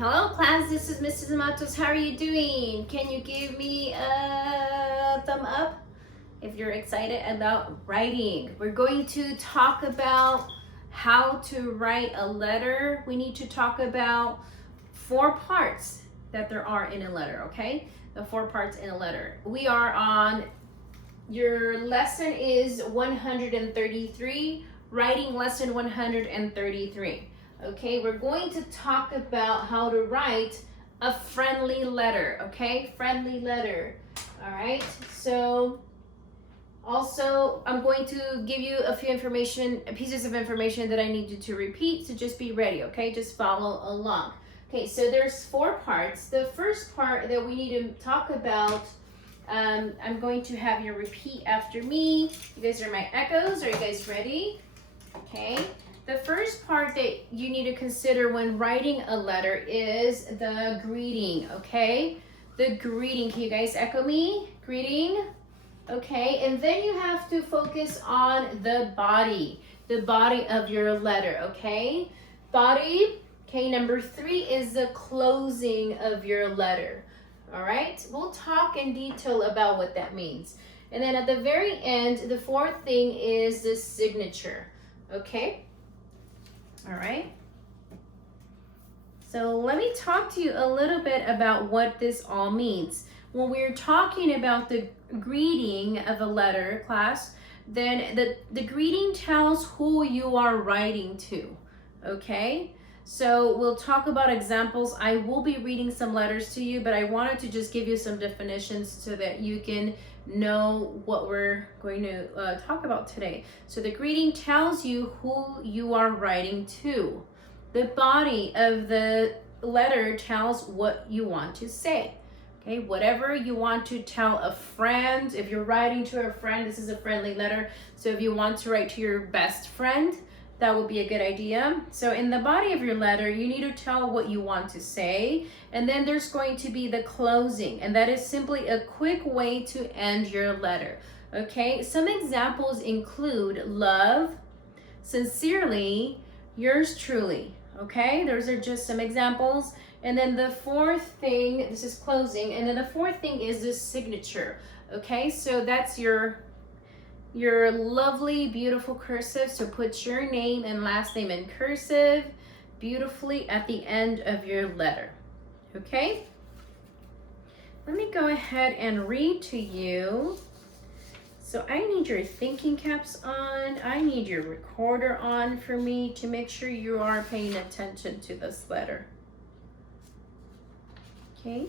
Hello class, this is Mrs.Matos. How are you doing? Can you give me a thumb up if you're excited about writing? We're going to talk about how to write a letter. We need to talk about 4 parts that there are in a letter, okay? The 4 parts in a letter. We are on, your lesson is 133, writing lesson 133. Okay, we're going to talk about how to write a friendly letter, okay? Friendly letter, all right? So, also, I'm going to give you a few pieces of information that I need you to repeat, so just be ready, okay? Just follow along. Okay, so there's 4 parts. The first part that we need to talk about, I'm going to have you repeat after me. You guys are my echoes. Are you guys ready? Okay. The first part that you need to consider when writing a letter is the greeting, okay? The greeting. Can you guys echo me? Greeting. Okay, and then you have to focus on the body of your letter, okay? Body. Okay, number 3 is the closing of your letter, all right? We'll talk in detail about what that means. And then at the very end, the 4th thing is the signature, okay? All right. So let me talk to you a little bit about what this all means. When we're talking about the greeting of a letter, class, then the greeting tells who you are writing to, okay? So we'll talk about examples. I will be reading some letters to you, but I wanted to just give you some definitions so that you can know what we're going to talk about today. So the greeting tells you who you are writing to. The body of the letter tells what you want to say. Okay, whatever you want to tell a friend. If you're writing to a friend, this is a friendly letter. So if you want to write to your best friend, that would be a good idea. So in the body of your letter, you need to tell what you want to say. And then there's going to be the closing. And that is simply a quick way to end your letter. Okay, some examples include love, sincerely, yours truly. Okay, those are just some examples. And then the 4th thing, this is closing. And then the 4th thing is the signature. Okay, so that's your lovely, beautiful cursive. So put your name and last name in cursive beautifully at the end of your letter. Okay? Let me go ahead and read to you. So I need your thinking caps on. I need your recorder on for me to make sure you are paying attention to this letter. Okay?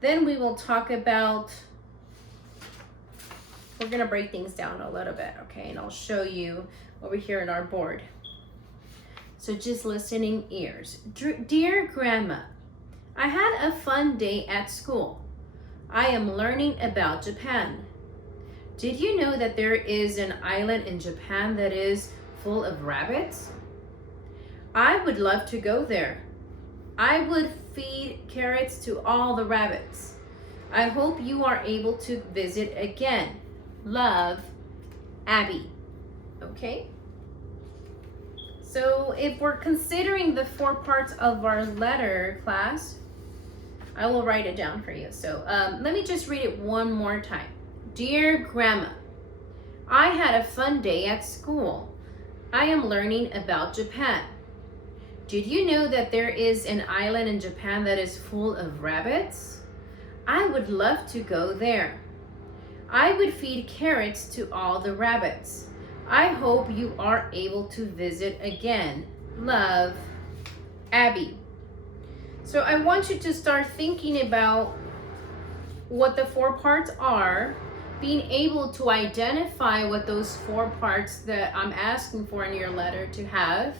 Then we will talk about, we're going to break things down a little bit, okay? And I'll show you over here in our board. So just listening ears. Dear Grandma, I had a fun day at school. I am learning about Japan. Did you know that there is an island in Japan that is full of rabbits? I would love to go there. I would feed carrots to all the rabbits. I hope you are able to visit again. Love, Abby. Okay? So if we're considering the 4 parts of our letter, class, I will write it down for you. So let me just read it one more time. Dear Grandma, I had a fun day at school. I am learning about Japan. Did you know that there is an island in Japan that is full of rabbits? I would love to go there. I would feed carrots to all the rabbits. I hope you are able to visit again. Love, Abby. So I want you to start thinking about what the 4 parts are, being able to identify what those 4 parts that I'm asking for in your letter to have.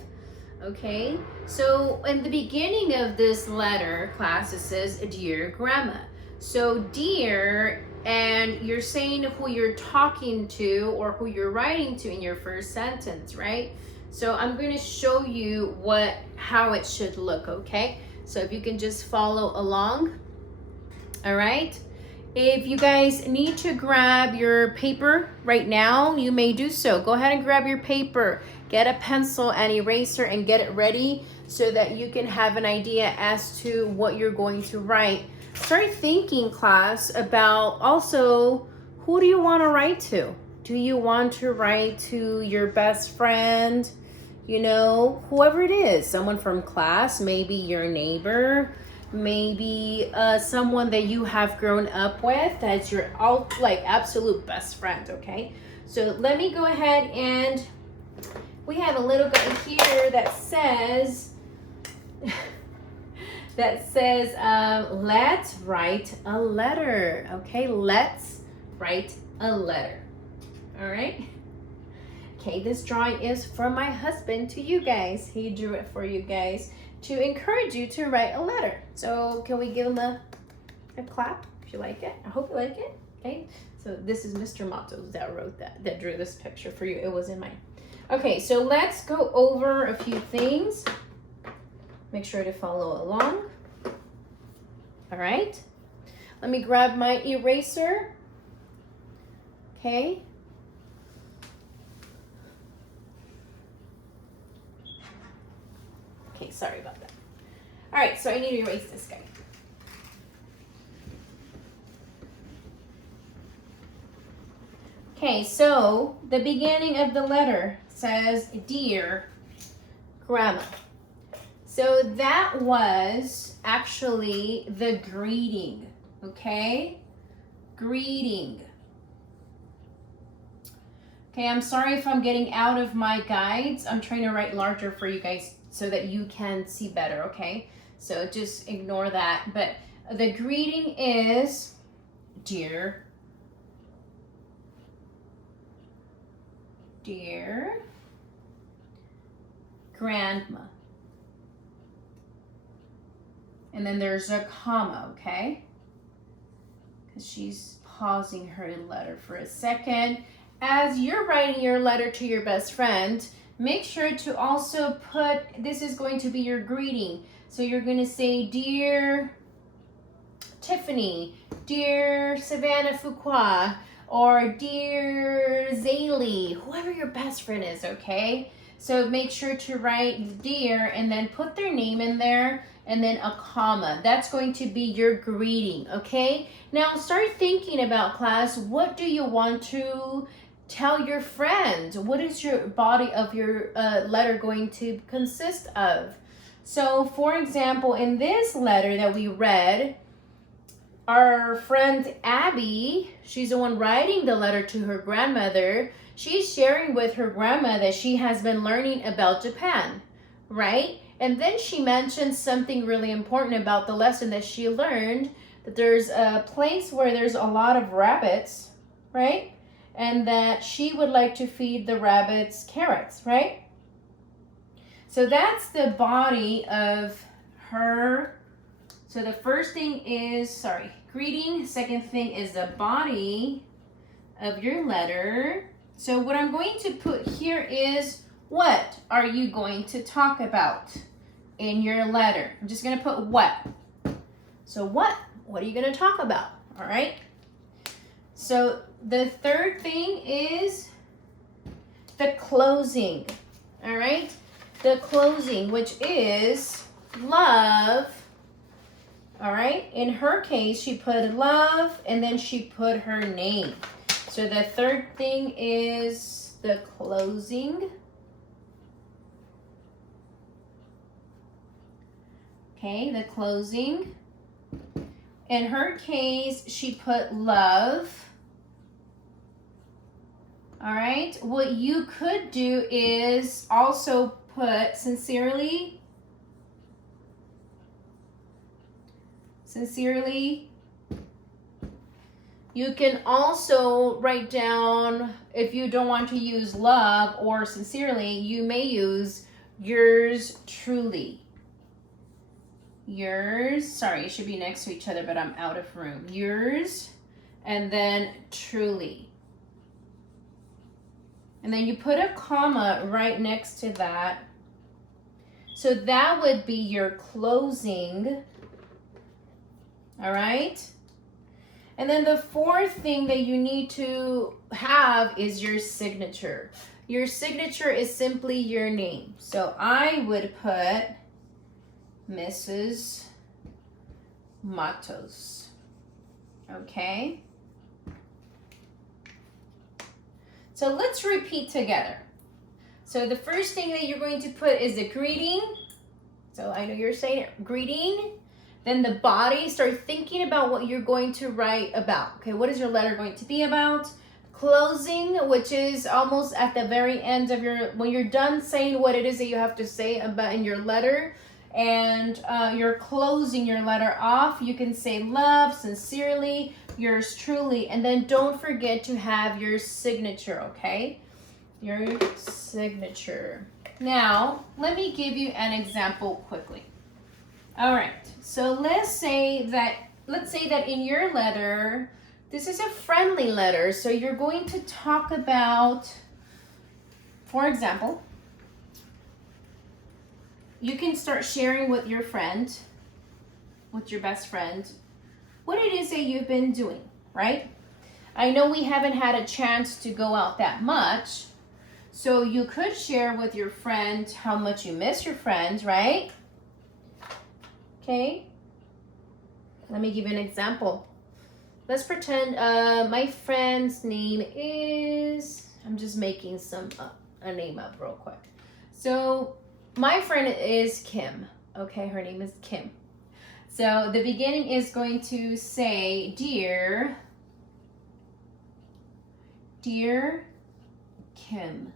Okay, so in the beginning of this letter, class, it says, Dear Grandma. So dear, and you're saying who you're talking to or who you're writing to in your first sentence, right? So I'm going to show you how it should look, okay? So if you can just follow along, all right? If you guys need to grab your paper right now, you may do so. Go ahead and grab your paper get a pencil and eraser and get it ready so that you can have an idea as to what you're going to write. Start thinking, class, about also, who do you want to write to? Do you want to write to your best friend? You know, whoever it is, someone from class, maybe your neighbor, maybe someone that you have grown up with, that's your absolute best friend, okay? So let me go ahead, and we have a little guy here that says, let's write a letter, okay? Let's write a letter, all right? Okay, this drawing is from my husband to you guys. He drew it for you guys to encourage you to write a letter. So can we give him a clap if you like it? I hope you like it, okay? So this is Mr. Matos that drew this picture for you. It was in mine. Okay, so let's go over a few things. Make sure to follow along. All right, let me grab my eraser. Okay. Okay, sorry about that. All right, so I need to erase this guy. Okay, so the beginning of the letter says, Dear Grandma. So that was actually the greeting, okay? Greeting. Okay, I'm sorry if I'm getting out of my guides. I'm trying to write larger for you guys so that you can see better, okay? So just ignore that. But the greeting is, Dear Grandma. And then there's a comma, okay? Because she's pausing her letter for a second. As you're writing your letter to your best friend, make sure to also put, this is going to be your greeting. So you're going to say, Dear Tiffany, Dear Savannah Fuqua, or Dear Zaylee, whoever your best friend is, okay? So make sure to write dear and then put their name in there and then a comma. That's going to be your greeting, okay? Now start thinking about, class, what do you want to tell your friend? What is your body of your letter going to consist of? So for example, in this letter that we read, our friend Abby, she's the one writing the letter to her grandmother. She's sharing with her grandma that she has been learning about Japan, right? And then she mentioned something really important about the lesson that she learned, that there's a place where there's a lot of rabbits, right? And that she would like to feed the rabbits carrots, right? So that's the body of her. So the first thing is, greeting. Second thing is the body of your letter. So what I'm going to put here is, what are you going to talk about in your letter? I'm just going to put what. So what are you going to talk about? All right. So the third thing is the closing. All right. The closing, which is love. All right. In her case, she put love and then she put her name. So the third thing is the closing. Okay, the closing. In her case, she put love. All right. What you could do is also put sincerely. Sincerely. You can also write down, if you don't want to use love or sincerely, you may use yours truly. Yours, sorry, it should be next to each other, but I'm out of room. Yours, and then truly. And then you put a comma right next to that. So that would be your closing. All right? And then the fourth thing that you need to have is your signature. Your signature is simply your name. So I would put Mrs. Matos. Okay? So let's repeat together. So the first thing that you're going to put is the greeting. So I know you're saying it, greeting. Then the body, start thinking about what you're going to write about. Okay, what is your letter going to be about? Closing, which is almost at the very end of your, when you're done saying what it is that you have to say about in your letter, and you're closing your letter off, you can say love, sincerely, yours truly, and then don't forget to have your signature, okay? Your signature. Now, let me give you an example quickly. All right, so let's say that in your letter, this is a friendly letter, so you're going to talk about, for example, you can start sharing with your friend, with your best friend, what it is that you've been doing, right? I know we haven't had a chance to go out that much, so you could share with your friend how much you miss your friend, right? Okay, let me give you an example. Let's pretend my friend's name is, I'm just making a name up real quick. So my friend is Kim, okay, her name is Kim. So the beginning is going to say, Dear Kim.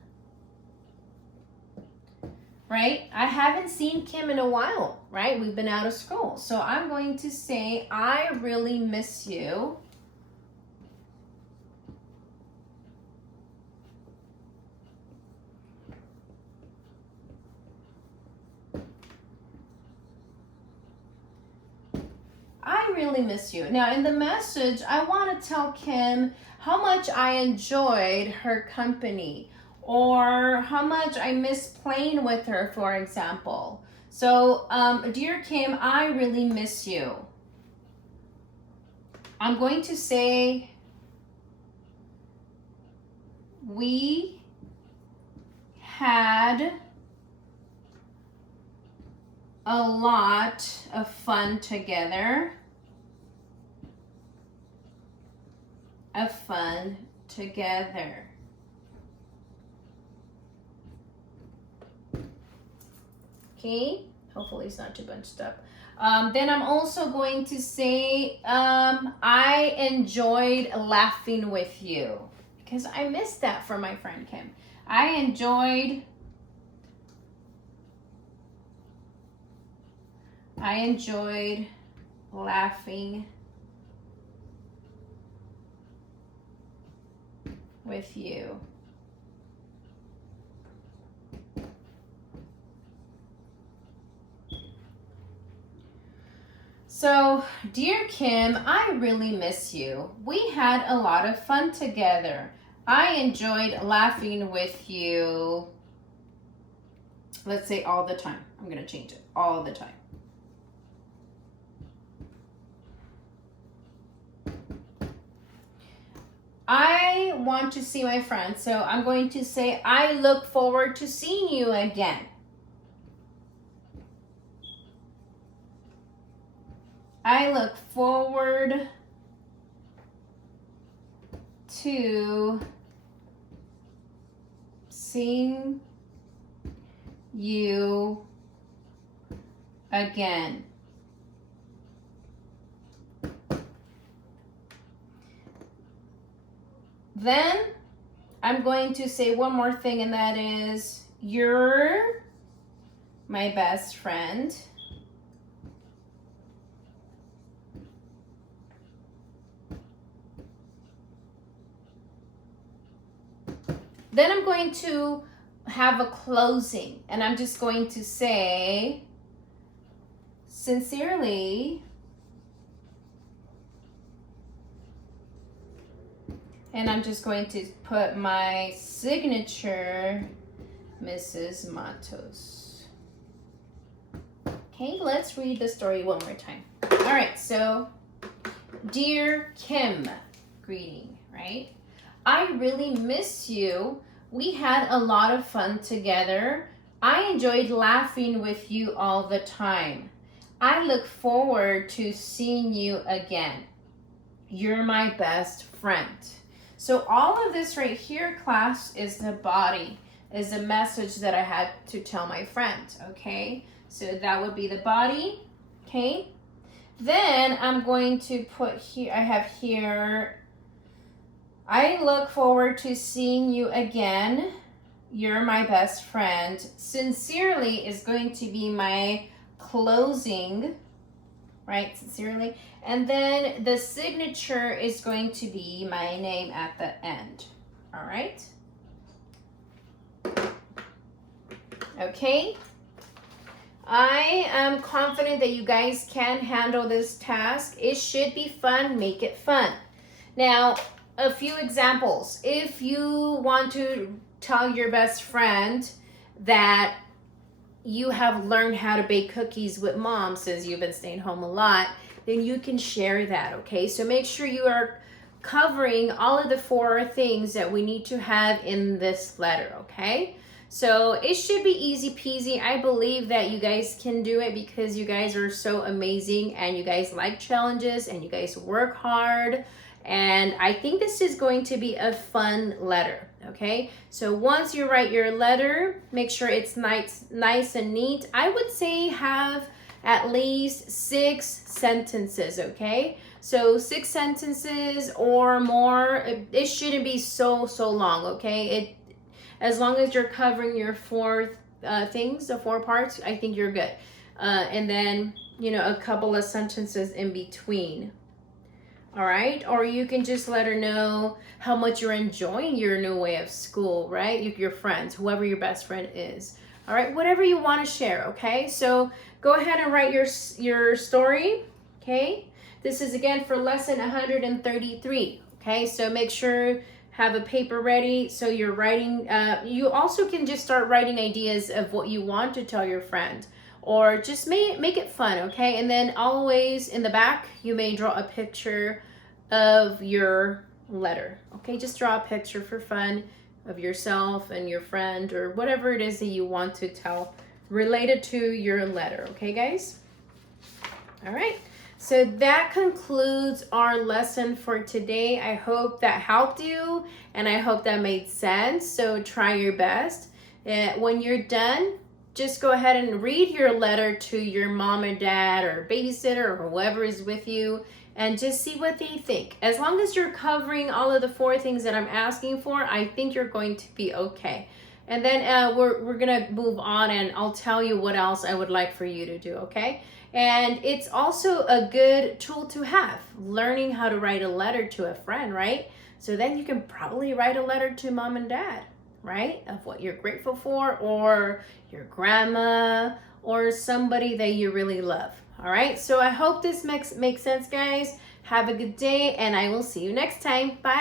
Right? I haven't seen Kim in a while, right? We've been out of school. So I'm going to say, I really miss you. I really miss you. Now in the message, I want to tell Kim how much I enjoyed her company, or how much I miss playing with her, for example. So, Dear Kim, I really miss you. I'm going to say, we had a lot of fun together. Okay, hopefully it's not too bunched up. Then I'm also going to say, I enjoyed laughing with you, because I missed that from my friend Kim. I enjoyed laughing with you. So, Dear Kim, I really miss you. We had a lot of fun together. I enjoyed laughing with you. Let's say all the time. I'm going to change it. All the time. I want to see my friends, so I'm going to say, I look forward to seeing you again. I look forward to seeing you again. Then I'm going to say one more thing, and that is, you're my best friend. Then I'm going to have a closing, and I'm just going to say, sincerely, and I'm just going to put my signature, Mrs. Matos. Okay, let's read the story one more time. All right, so, Dear Kim, greeting, right? I really miss you. We had a lot of fun together. I enjoyed laughing with you all the time. I look forward to seeing you again. You're my best friend. So all of this right here, class, is the body, is the message that I had to tell my friend, okay? So that would be the body, okay? Then I'm going to put here, I have here, I look forward to seeing you again. You're my best friend. Sincerely is going to be my closing, right? Sincerely. And then the signature is going to be my name at the end. All right? Okay. I am confident that you guys can handle this task. It should be fun. Make it fun. Now, a few examples. If you want to tell your best friend that you have learned how to bake cookies with mom since you've been staying home a lot, then you can share that, okay? So make sure you are covering all of the 4 things that we need to have in this letter, okay? So it should be easy peasy. I believe that you guys can do it because you guys are so amazing and you guys like challenges and you guys work hard. And I think this is going to be a fun letter, okay? So once you write your letter, make sure it's nice and neat. I would say have at least 6 sentences, okay? So 6 sentences or more. It shouldn't be so long, okay? As long as you're covering your 4 things, the 4 parts, I think you're good. And then, you know, a couple of sentences in between. All right, or you can just let her know how much you're enjoying your new way of school, right? Your friends, whoever your best friend is. All right, whatever you want to share, okay? So go ahead and write your story, okay? This is again for lesson 133, okay? So make sure have a paper ready so you're writing. You also can just start writing ideas of what you want to tell your friend. Or just make it fun, okay? And then always in the back, you may draw a picture of your letter, okay? Just draw a picture for fun of yourself and your friend or whatever it is that you want to tell related to your letter, okay, guys? All right, so that concludes our lesson for today. I hope that helped you and I hope that made sense. So try your best. When you're done, just go ahead and read your letter to your mom and dad or babysitter or whoever is with you and just see what they think. As long as you're covering all of the 4 things that I'm asking for, I think you're going to be okay. And then we're gonna move on and I'll tell you what else I would like for you to do, okay? And it's also a good tool to have, learning how to write a letter to a friend, right? So then you can probably write a letter to mom and dad, right? Of what you're grateful for, or your grandma, or somebody that you really love. All right, so I hope this makes sense, guys. Have a good day, and I will see you next time. Bye.